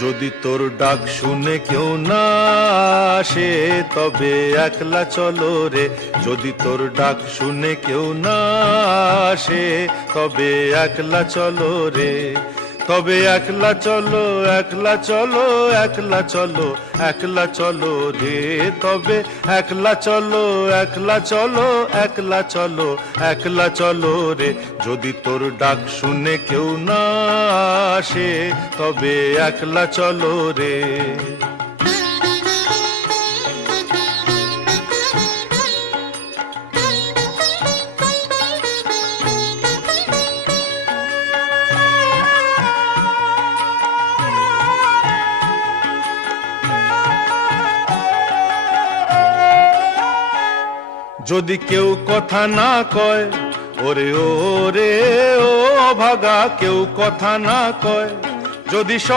যদি তোর ডাক শুনে কেউ না আসে তবে একলা চলো রে। যদি তোর ডাক শুনে কেউ না আসে তবে একলা চলো রে। তবে একলা চলো, একলা চলো, একলা চলো, একলা চলো রে। তবে একলা চলো, একলা চলো, একলা চলো, একলা চলো রে। যদি তোর ডাক শুনে কেউ না আসে তবে একলা চলো রে। যদি কেউ কথা না কয়, ওরে ওরে ও ভাগা, কেউ কথা না কয়, যদি সব